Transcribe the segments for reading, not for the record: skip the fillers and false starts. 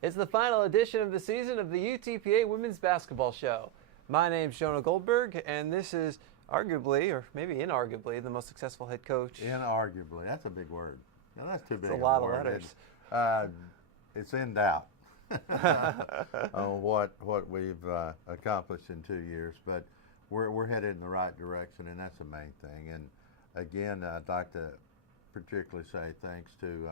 It's the final edition of the season of the UTPA Women's Basketball Show. My name's Jonah Goldberg, and this is arguably, or maybe inarguably, the most successful head coach. Inarguably. That's a big word. No, that's too big It's a of lot a of word. letters. It's in doubt on what we've accomplished in 2 years, but we're headed in the right direction, and that's the main thing. And again, I'd like to particularly say thanks to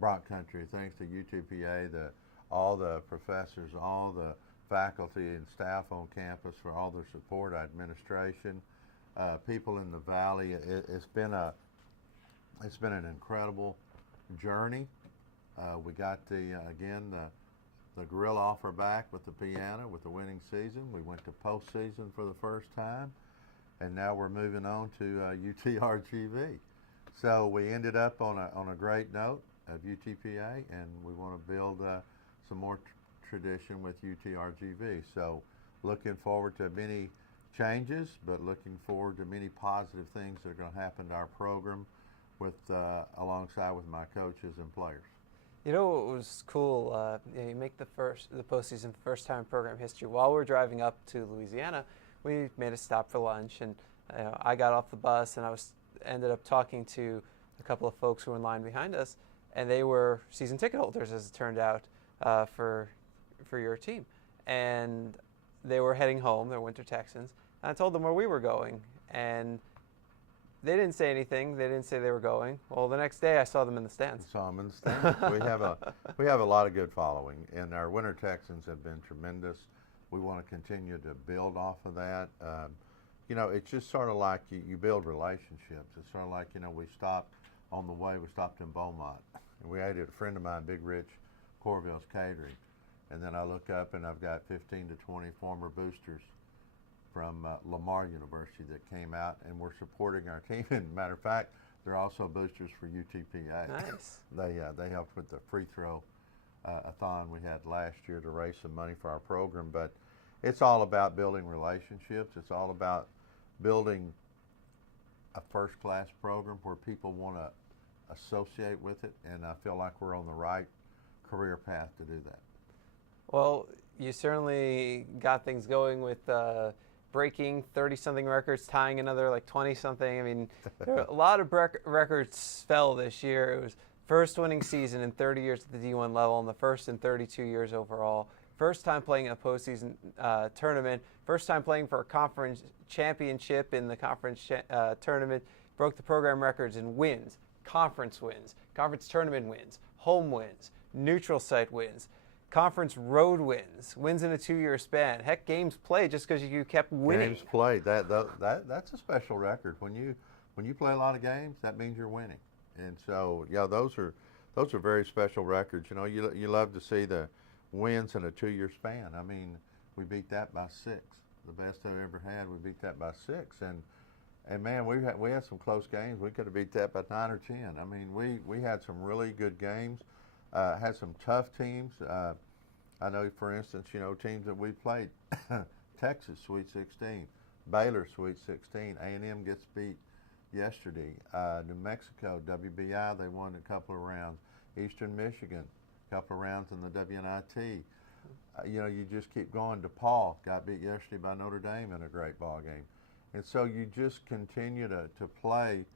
Brock Country, thanks to UTPA, all the professors, all the faculty and staff on campus for all their support, our administration, people in the Valley. It's been an incredible journey. We got the gorilla offer back with the piano with the winning season. We went to postseason for the first time, and now we're moving on to UTRGV. So we ended up on a great note of UTPA, and we want to build some more tradition with UTRGV. So looking forward to many changes, but looking forward to many positive things that are going to happen to our program with alongside with my coaches and players. You know what was cool? You make the postseason first time in program history. While we were driving up to Louisiana, we made a stop for lunch, and I got off the bus, and ended up talking to a couple of folks who were in line behind us, and they were season ticket holders, as it turned out, for your team. And they were heading home. They're Winter Texans. And I told them where we were going, and they didn't say anything. They didn't say they were going. Well, the next day I saw them in the stands. Saw them in the stands. we have a lot of good following, and our Winter Texans have been tremendous. We want to continue to build off of that. It's just sort of like you build relationships. It's sort of like, we stopped on the way. We stopped in Beaumont, and we ate at a friend of mine, Big Rich Corville's Catering. And then I look up, and I've got 15 to 20 former boosters from Lamar University that came out, and we're supporting our team. And matter of fact, they're also boosters for UTPA. Nice. They helped with the free throw a-thon we had last year to raise some money for our program. But it's all about building relationships. It's all about building a first-class program where people want to associate with it, and I feel like we're on the right career path to do that. Well, you certainly got things going with breaking 30-something records, tying another like 20-something. I mean, a lot of records fell this year. It was first winning season in 30 years at the D1 level, and the first in 32 years overall. First time playing a postseason tournament. First time playing for a conference championship in the conference tournament. Broke the program records in wins, conference tournament wins, home wins, neutral site wins, conference road wins in a 2-year span. Heck, games played just because you kept winning. Games played. That's a special record. When you play a lot of games, that means you're winning. And so, yeah, those are very special records. You love to see the wins in a 2-year span. I mean, we beat that by 6. The best I've ever had, we beat that by 6. And man, we had some close games. We could have beat that by 9 or 10. I mean, we had some really good games. Had some tough teams. I know, for instance, teams that we played, Texas, Sweet 16, Baylor, Sweet 16, A&M gets beat yesterday. New Mexico, WBI, they won a couple of rounds. Eastern Michigan, a couple of rounds in the WNIT. You just keep going. DePaul got beat yesterday by Notre Dame in a great ball game. And so you just continue to play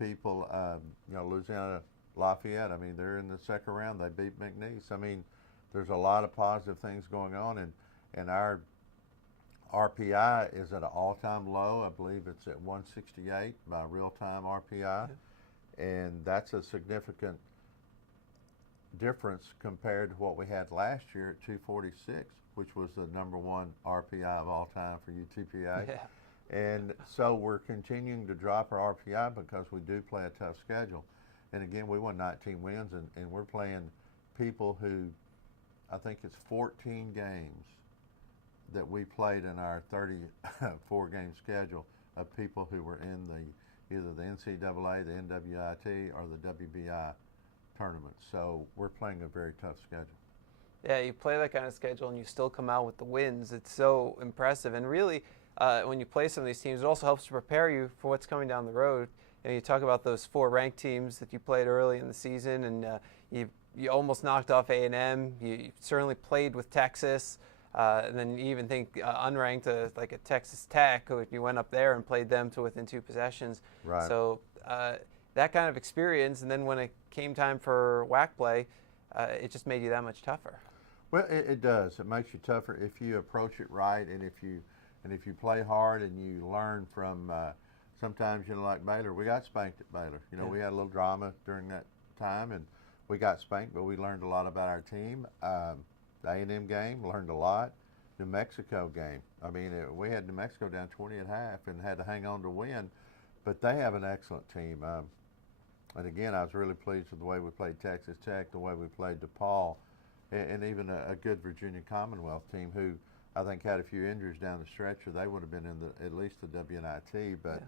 people, Louisiana Lafayette, I mean, they're in the second round. They beat McNeese. I mean, there's a lot of positive things going on, and our RPI is at an all-time low. I believe it's at 168 by real-time RPI, and that's a significant difference compared to what we had last year at 246, which was the #1 RPI of all time for UTPA. Yeah. And so we're continuing to drop our RPI because we do play a tough schedule. And again, we won 19 wins, and we're playing people who, I think it's 14 games that we played in our 34-game schedule of people who were in either the NCAA, the NWIT, or the WBI tournament. So we're playing a very tough schedule. Yeah, you play that kind of schedule and you still come out with the wins. It's so impressive. And really, when you play some of these teams, it also helps to prepare you for what's coming down the road. You talk about those 4 ranked teams that you played early in the season, and you you almost knocked off A&M. You certainly played with Texas. And then you even think unranked, like a Texas Tech, you went up there and played them to within 2 possessions. Right. So that kind of experience, and then when it came time for WAC play, it just made you that much tougher. Well, it does. It makes you tougher if you approach it right, and if you play hard and you learn from. Sometimes, like Baylor, we got spanked at Baylor. We had a little drama during that time, and we got spanked, but we learned a lot about our team. The A&M game, learned a lot. New Mexico game, I mean, we had New Mexico down 20 at half and had to hang on to win, but they have an excellent team. And again, I was really pleased with the way we played Texas Tech, the way we played DePaul, and even a good Virginia Commonwealth team who I think had a few injuries down the stretch, or they would have been in at least the WNIT. But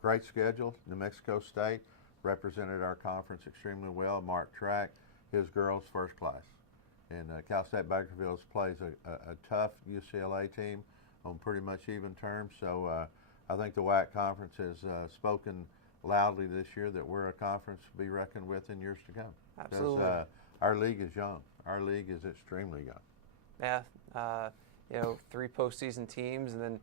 great schedule. New Mexico State represented our conference extremely well. Mark Track, his girls first class. And Cal State Bakersfield plays a tough UCLA team on pretty much even terms. So I think the WAC conference has spoken loudly this year that we're a conference to be reckoned with in years to come. Absolutely. Because our league is young. Our league is extremely young. Yeah. 3 postseason teams, and then,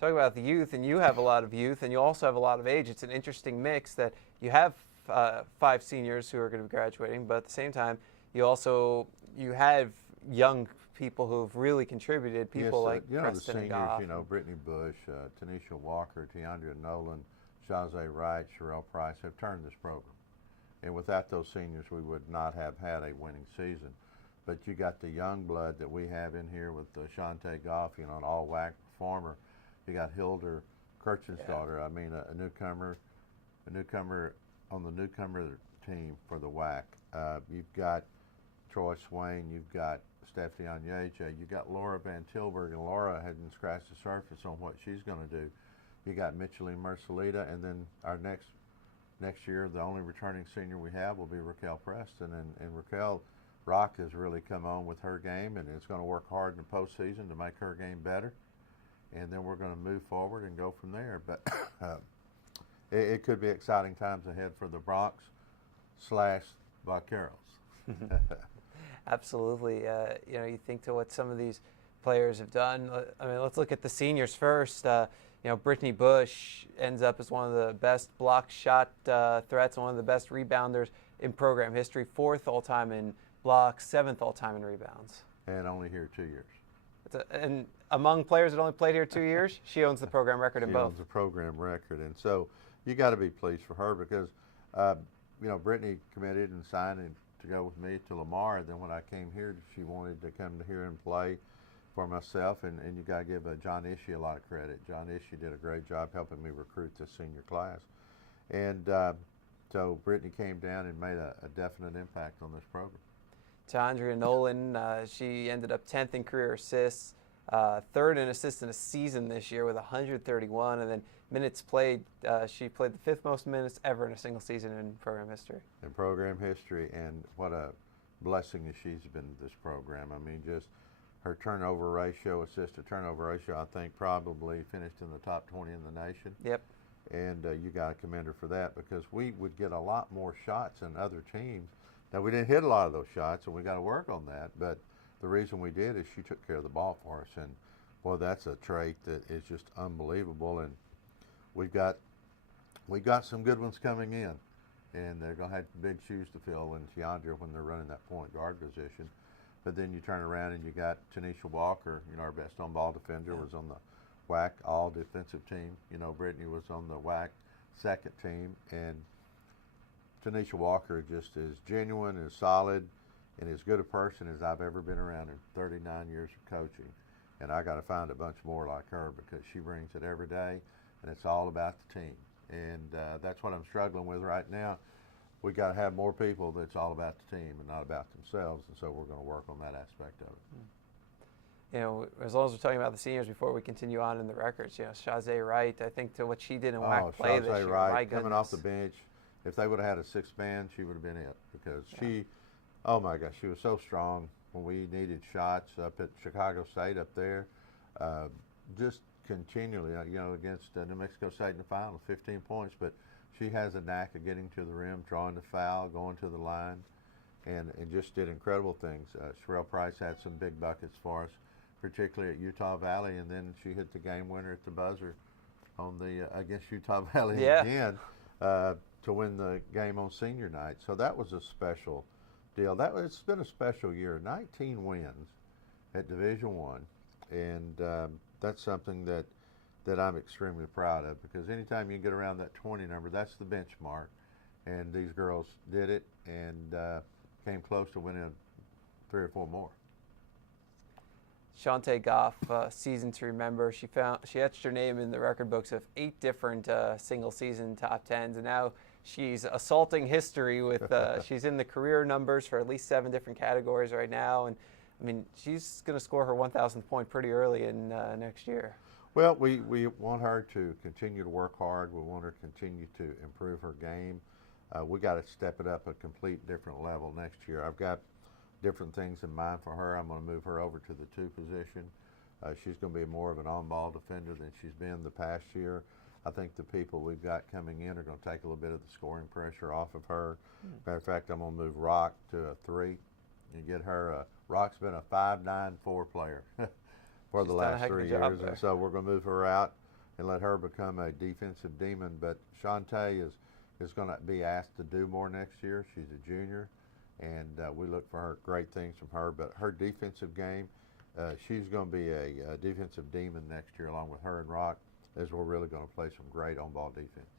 talking about the youth, and you have a lot of youth, and you also have a lot of age. It's an interesting mix that you have 5 seniors who are going to be graduating, but at the same time, you have young people who've really contributed. People like Preston the and Goff. seniors, Brittany Bush, Tanisha Walker, Tiandria Nolan, Shazay Wright, Sherelle Price have turned this program. And without those seniors, we would not have had a winning season. But you got the young blood that we have in here with Shante Goff, an all WAC performer. You got Hilder Kirchen's daughter. I mean, a newcomer on the newcomer team for the WAC. You've got Troy Swain. You've got Stephanie Onyeje. You've got Laura Van Tilburg, and Laura hadn't scratched the surface on what she's going to do. You got Micheline Mercelita, and then our next year, the only returning senior we have will be Raquel Preston, and Raquel Rock has really come on with her game, and is going to work hard in the postseason to make her game better. And then we're going to move forward and go from there. But it could be exciting times ahead for the Bronx/Vaqueros. Absolutely. You think to what some of these players have done. I mean, let's look at the seniors first. Brittany Bush ends up as one of the best block shot threats and one of the best rebounders in program history. 4th all-time in blocks, 7th all-time in rebounds. And only here 2 years. And among players that only played here 2 years, she owns the program record in both. She owns the program record. And so you got to be pleased for her because, Brittany committed and signed to go with me to Lamar. And then when I came here, she wanted to come here and play for myself. And you got to give John Ishii a lot of credit. John Ishii did a great job helping me recruit this senior class. And so Brittany came down and made a definite impact on this program. Tiandria Nolan, she ended up 10th in career assists, 3rd in assists in a season this year with 131, and then minutes played. She played the 5th most minutes ever in a single season in program history. In program history, and what a blessing that she's been to this program. I mean, just her turnover ratio, assist to turnover ratio, I think probably finished in the top 20 in the nation. Yep. And you got to commend her for that because we would get a lot more shots than other teams. Now, we didn't hit a lot of those shots, and we got to work on that. But the reason we did is she took care of the ball for us. And, boy, that's a trait that is just unbelievable. And we've got some good ones coming in. And they're going to have big shoes to fill in Tiandria when they're running that point guard position. But then you turn around and you got Tanisha Walker, our best on-ball defender, was on the WAC all-defensive team. Brittany was on the WAC second team. And Tanisha Walker just is genuine, is solid, and as good a person as I've ever been around in 39 years of coaching. And I got to find a bunch more like her because she brings it every day, and it's all about the team. And that's what I'm struggling with right now. We got to have more people that's all about the team and not about themselves, and so we're going to work on that aspect of it. As long as we're talking about the seniors before we continue on in the records, Shazay Wright, I think to what she did in WAC play this year, Wright, my goodness. coming off the bench. If they would have had a 6th man, she would have been it because she, oh my gosh, she was so strong when we needed shots up at Chicago State up there. Just continually, against New Mexico State in the final, 15 points. But she has a knack of getting to the rim, drawing the foul, going to the line, and just did incredible things. Sherelle Price had some big buckets for us, particularly at Utah Valley, and then she hit the game winner at the buzzer on the against Utah Valley again to win the game on senior night. So that was a special deal. It's been a special year. 19 wins at Division I, and that's something that I'm extremely proud of, because anytime you get around that 20 number, that's the benchmark, and these girls did it and came close to winning 3 or 4 more. Shantae Goff, season to remember. She etched her name in the record books of 8 different single-season top 10s, and now she's assaulting history with. She's in the career numbers for at least 7 different categories right now, and I mean she's going to score her 1,000th point pretty early in next year. Well, we want her to continue to work hard. We want her to continue to improve her game. We got to step it up a complete different level next year. I've got different things in mind for her. I'm going to move her over to the 2 position. She's going to be more of an on-ball defender than she's been the past year. I think the people we've got coming in are going to take a little bit of the scoring pressure off of her. Matter of fact, I'm going to move Rock to a 3 and get her. Rock's been a 5'9" player for the last 3 years, and so we're going to move her out and let her become a defensive demon. But Shantae is going to be asked to do more next year. She's a junior, and we look for great things from her. But her defensive game, she's going to be a defensive demon next year, along with her and Rock, as we're really going to play some great on-ball defense.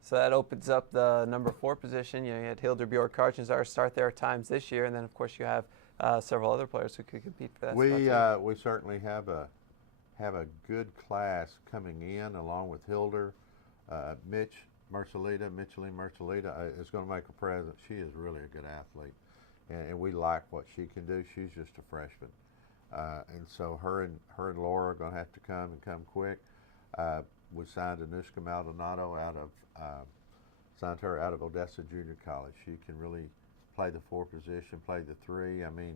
So that opens up the number 4 position. You had Hilda Bjork Karchensar start there at times this year, and then of course you have several other players who could compete for that. We certainly have a good class coming in, along with Hilda. Micheline Mercelita is going to make a presence. She is really a good athlete, and we like what she can do. She's just a freshman, and so her and Laura are going to have to come quick. We signed Anushka Maldonado signed her out of Odessa Junior College. She can really play the 4 position, play the 3. I mean,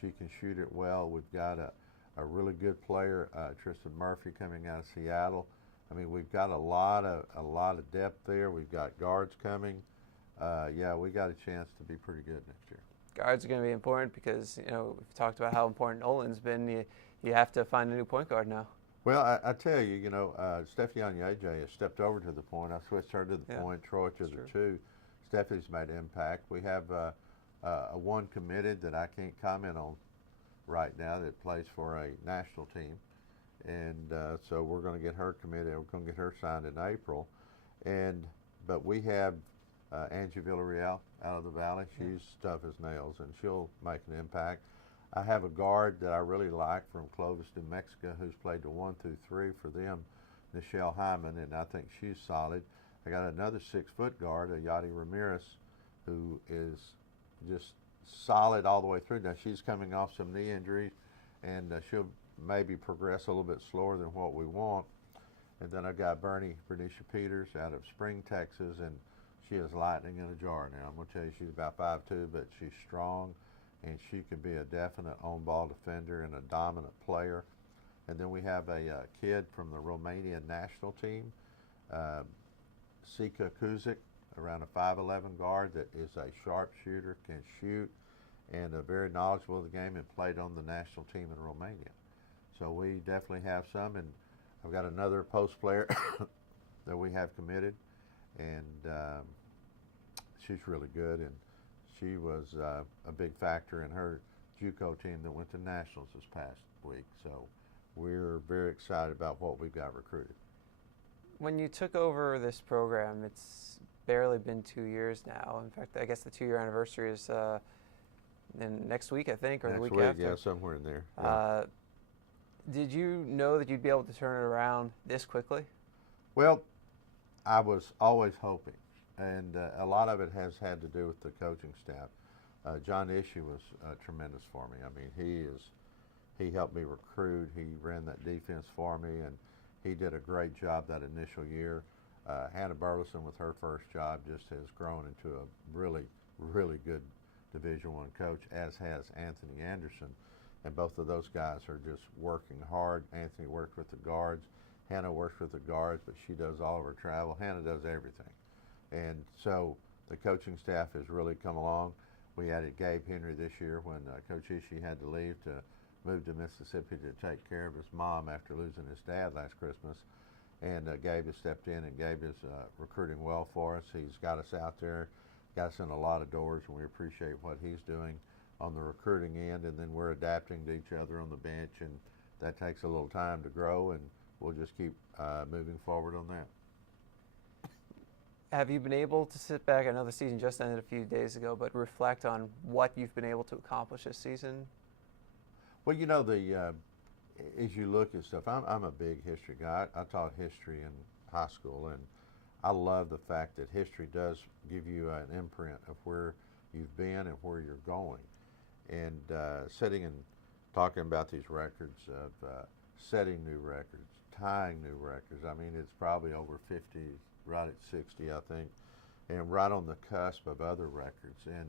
she can shoot it well. We've got a really good player, Tristan Murphy, coming out of Seattle. I mean, we've got a lot of depth there. We've got guards coming. Yeah, we got a chance to be pretty good next year. Guards are going to be important because, you know, we've talked about how important Nolan's been. You have to find a new point guard now. Well, I tell you, you know, Stephanie Onyeje has stepped over to the point. I switched her to the point, Troy to the 2. Stephanie's made impact. We have one committed that I can't comment on right now that plays for a national team. And so we're going to get her committed. We're going to get her signed in April. But we have Angie Villarreal out of the Valley. She's tough as nails, and she'll make an impact. I have a guard that I really like from Clovis, New Mexico, who's played the 1 through 3 for them, Nichelle Hyman, and I think she's solid. I got another 6-foot guard, Yadi Ramirez, who is just solid all the way through. Now, she's coming off some knee injuries, and she'll maybe progress a little bit slower than what we want. And then I got Bernicia Peters out of Spring, Texas, and she is lightning in a jar now. I'm going to tell you, she's about 5'2", but she's strong, and she can be a definite on-ball defender and a dominant player. And then we have a kid from the Romanian national team, Sika Kuzic, around a 5'11" guard that is a sharpshooter, can shoot, and very knowledgeable of the game, and played on the national team in Romania. So we definitely have some, and I've got another post player that we have committed, and she's really good, and she was a big factor in her JUCO team that went to nationals this past week. So we're very excited about what we've got recruited. When you took over this program, it's barely been 2 years now. In fact, I guess the 2-year anniversary is next week, I think, or the week after. Yeah, somewhere in there. Yeah. Did you know that you'd be able to turn it around this quickly? Well, I was always hoping, and a lot of it has had to do with the coaching staff. John Ishii was tremendous for me. I mean, he helped me recruit. He ran that defense for me, and he did a great job that initial year. Hannah Burleson, with her first job, just has grown into a really, really good Division I coach, as has Anthony Anderson. And both of those guys are just working hard. Anthony works with the guards. Hannah works with the guards, but she does all of her travel. Hannah does everything. And so the coaching staff has really come along. We added Gabe Henry this year when Coach Ishii had to leave to move to Mississippi to take care of his mom after losing his dad last Christmas. And Gabe has stepped in, and Gabe is recruiting well for us. He's got us out there, got us in a lot of doors, and we appreciate what he's doing on the recruiting end. And then we're adapting to each other on the bench, and that takes a little time to grow, and we'll just keep moving forward on that. Have you been able to sit back? I know the season just ended a few days ago, but reflect on what you've been able to accomplish this season? Well, you know, as you look at stuff, I'm a big history guy. I taught history in high school, and I love the fact that history does give you an imprint of where you've been and where you're going. And sitting and talking about these records of setting new records, tying new records, I mean, it's probably over 50, right at 60, I think, and right on the cusp of other records. And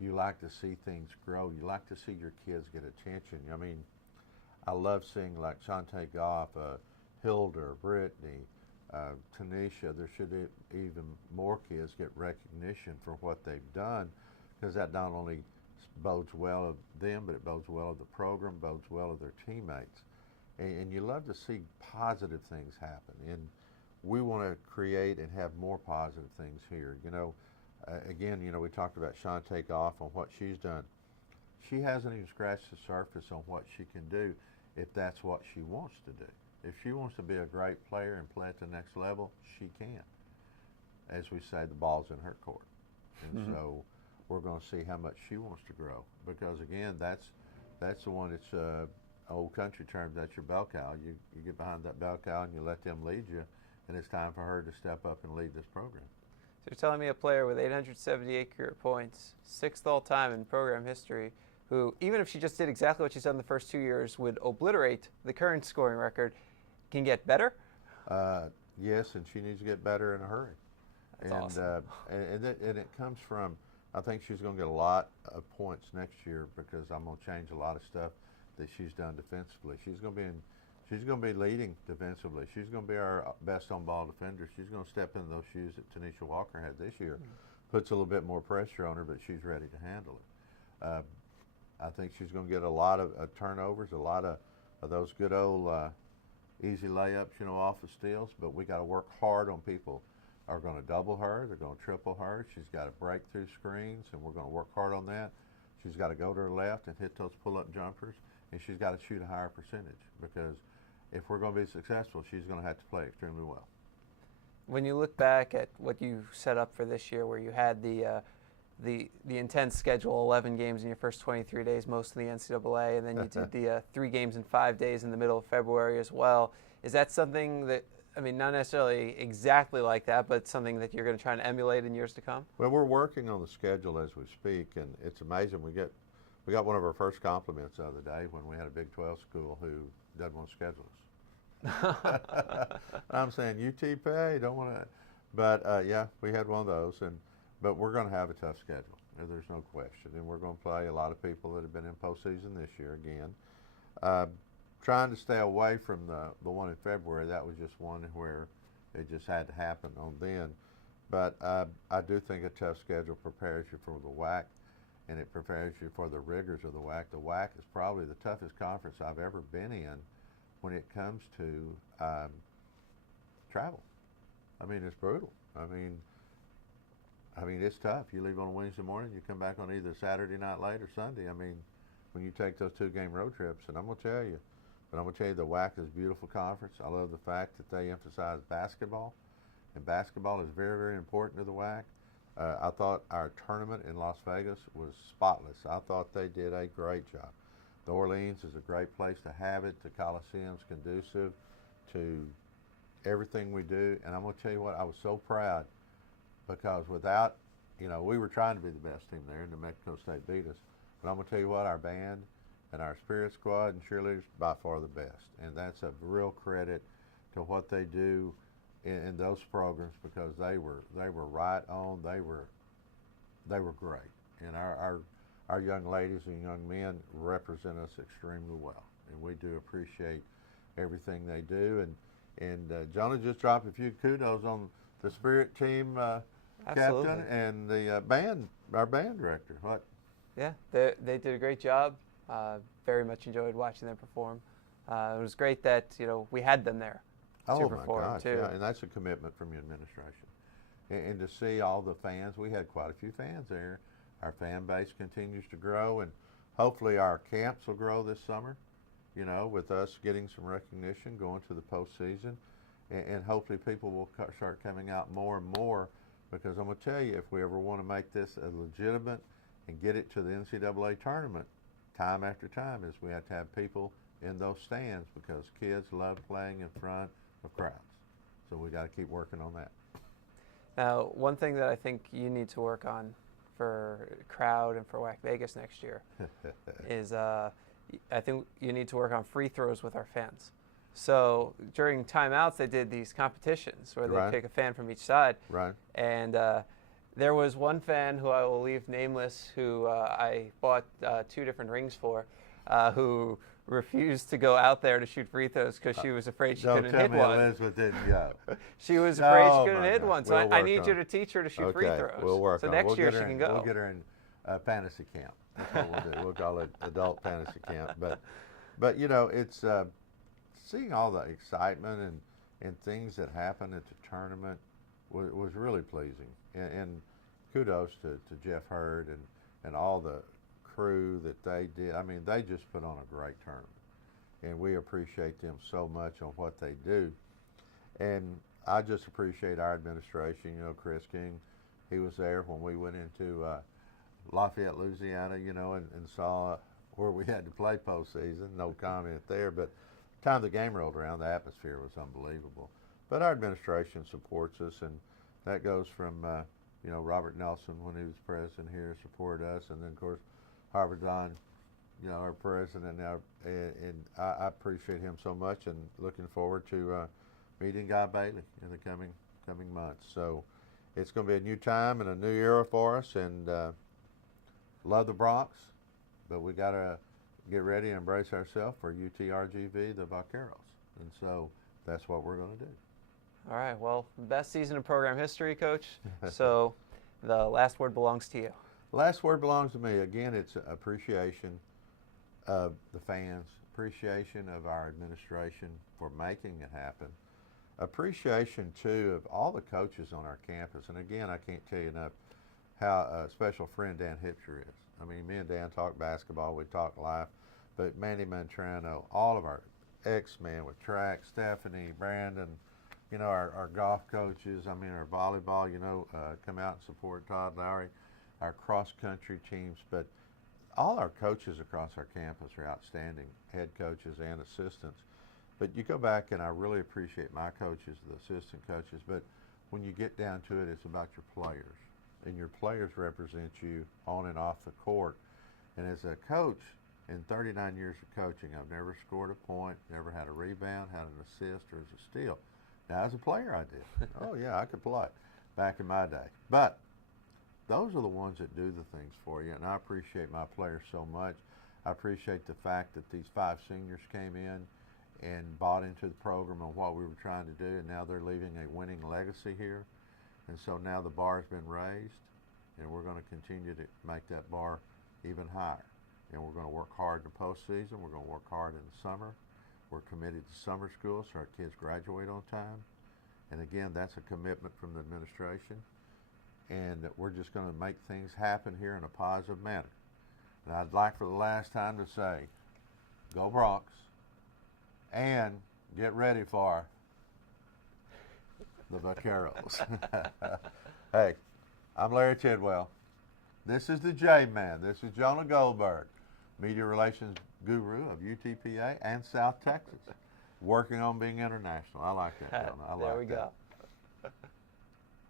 you like to see things grow. You like to see your kids get attention. I mean, I love seeing like Shante Goff, Hilda, Brittany, Tanisha. There should even more kids get recognition for what they've done, because that not only bodes well of them, but it bodes well of the program, bodes well of their teammates. And you love to see positive things happen. And we want to create and have more positive things here. You know, again, you know, we talked about Shante Goff on what she's done. She hasn't even scratched the surface on what she can do if that's what she wants to do. If she wants to be a great player and play at the next level, she can. As we say, the ball's in her court. And so we're going to see how much she wants to grow. Because, again, that's the one that's old country term, that's your bell cow. You get behind that bell cow and you let them lead you, and it's time for her to step up and lead this program. So you're telling me a player with 878 career points, 6th all-time in program history, who, even if she just did exactly what she's done the first 2 years, would obliterate the current scoring record, can get better? Yes, and she needs to get better in a hurry. That's awesome. And it comes from, I think she's going to get a lot of points next year, because I'm going to change a lot of stuff that she's done defensively. She's going to be leading defensively. She's going to be our best on-ball defender. She's going to step into those shoes that Tanisha Walker had this year. Puts a little bit more pressure on her, but she's ready to handle it. I think she's going to get a lot of turnovers, a lot of those good old easy layups, you know, off the steals. But we got to work hard on people. Are going to double her. They're going to triple her. She's got to break through screens, and we're going to work hard on that. She's got to go to her left and hit those pull-up jumpers, and she's got to shoot a higher percentage, because if we're going to be successful, she's going to have to play extremely well. When you look back at what you set up for this year, where you had the intense schedule, 11 games in your first 23 days, most of the NCAA, and then you did the 3 games in 5 days in the middle of February as well. Is that something that, I mean, not necessarily exactly like that, but something that you're going to try and emulate in years to come? Well, we're working on the schedule as we speak, and it's amazing. We got one of our first compliments the other day when we had a Big 12 school who doesn't want to schedule us. I'm saying UTPA don't want to, but yeah, we had one of those, but we're going to have a tough schedule. There's no question, and we're going to play a lot of people that have been in postseason this year again. Trying to stay away from the one in February. That was just one where it just had to happen on then. But I do think a tough schedule prepares you for the WAC, and it prepares you for the rigors of the WAC. The WAC is probably the toughest conference I've ever been in when it comes to travel. I mean, it's brutal. I mean, it's tough. You leave on a Wednesday morning, you come back on either Saturday night late or Sunday. I mean, when you take those 2-game road trips, and I'm going to tell you, the WAC is a beautiful conference. I love the fact that they emphasize basketball, and basketball is very, very important to the WAC. I thought our tournament in Las Vegas was spotless. I thought they did a great job. The Orleans is a great place to have it. The Coliseum's conducive to everything we do. And I'm going to tell you what, I was so proud, because without, you know, we were trying to be the best team there, and New Mexico State beat us. But I'm going to tell you what, our band and our spirit squad and cheerleaders, by far the best. And that's a real credit to what they do in those programs, because they were right on. They were great. And our young ladies and young men represent us extremely well. And we do appreciate everything they do. And Jonah just dropped a few kudos on the spirit team Absolutely. captain and the band, our band director. What? Yeah, they did a great job. Very much enjoyed watching them perform. It was great that we had them there to perform my gosh, too. yeah, and that's a commitment from your administration. And to see all the fans, we had quite a few fans there. Our fan base continues to grow, and hopefully our camps will grow this summer, with us getting some recognition, going to the postseason, and hopefully people will start coming out more and more, because I'm going to tell you, if we ever want to make this a legitimate and get it to the NCAA tournament, time after time, is we have to have people in those stands, because kids love playing in front of crowds. So we got to keep working on that. Now, one thing that I think you need to work on for crowd and for WAC Vegas next year is I think you need to work on free throws with our fans. So during timeouts, they did these competitions where they pick a fan from each side. Right. And there was one fan who I will leave nameless, who I bought 2 different rings for, who refused to go out there to shoot free throws because she was afraid she couldn't hit one. Elizabeth didn't go. She was afraid she couldn't hit one. So We'll I need you to teach her to shoot free throws. We'll work so on it. next year she can go. We'll get her in fantasy camp. That's what we'll do. We'll call it adult fantasy camp. But it's seeing all the excitement and things that happen at the tournament was really pleasing. And kudos to Jeff Hurd and all the crew that they did. I mean, they just put on a great tournament, and we appreciate them so much on what they do. And I just appreciate our administration. Chris King, he was there when we went into Lafayette, Louisiana, and saw where we had to play postseason. No comment there, but the time the game rolled around, the atmosphere was unbelievable. But our administration supports us, and that goes from Robert Nelson, when he was president here, supported us, and then of course Harvard Don, our president now, and I appreciate him so much, and looking forward to meeting Guy Bailey in the coming months. So it's going to be a new time and a new era for us, and love the Bronx, but we got to get ready and embrace ourselves for UTRGV, the Vaqueros, and so that's what we're going to do. All right, well, best season in program history, Coach. So the last word belongs to you. Last word belongs to me. Again, it's appreciation of the fans, appreciation of our administration for making it happen, appreciation, too, of all the coaches on our campus. And again, I can't tell you enough how a special friend Dan Hipsher is. I mean, me and Dan talk basketball, we talk life, but Mandy Mantrano, all of our ex-men with track, Stephanie, Brandon, our golf coaches, our volleyball, come out and support Todd Lowry, our cross-country teams, but all our coaches across our campus are outstanding, head coaches and assistants. But you go back, and I really appreciate my coaches, the assistant coaches, but when you get down to it, it's about your players, and your players represent you on and off the court. And as a coach, in 39 years of coaching, I've never scored a point, never had a rebound, had an assist, or as a steal. Now, as a player, I did. Oh, yeah, I could play back in my day. But those are the ones that do the things for you, and I appreciate my players so much. I appreciate the fact that these 5 seniors came in and bought into the program and what we were trying to do, and now they're leaving a winning legacy here. And so now the bar has been raised, and we're going to continue to make that bar even higher. And we're going to work hard in the postseason. We're going to work hard in the summer. We're committed to summer school so our kids graduate on time. And again, that's a commitment from the administration. And we're just going to make things happen here in a positive manner. And I'd like for the last time to say, go Bronx, and get ready for the Vaqueros. Hey, I'm Larry Tidwell. This is the J-Man. This is Jonah Goldberg, Media Relations Guru of UTPA and South Texas, working on being international. I like that, Jonah. I like that. There we go.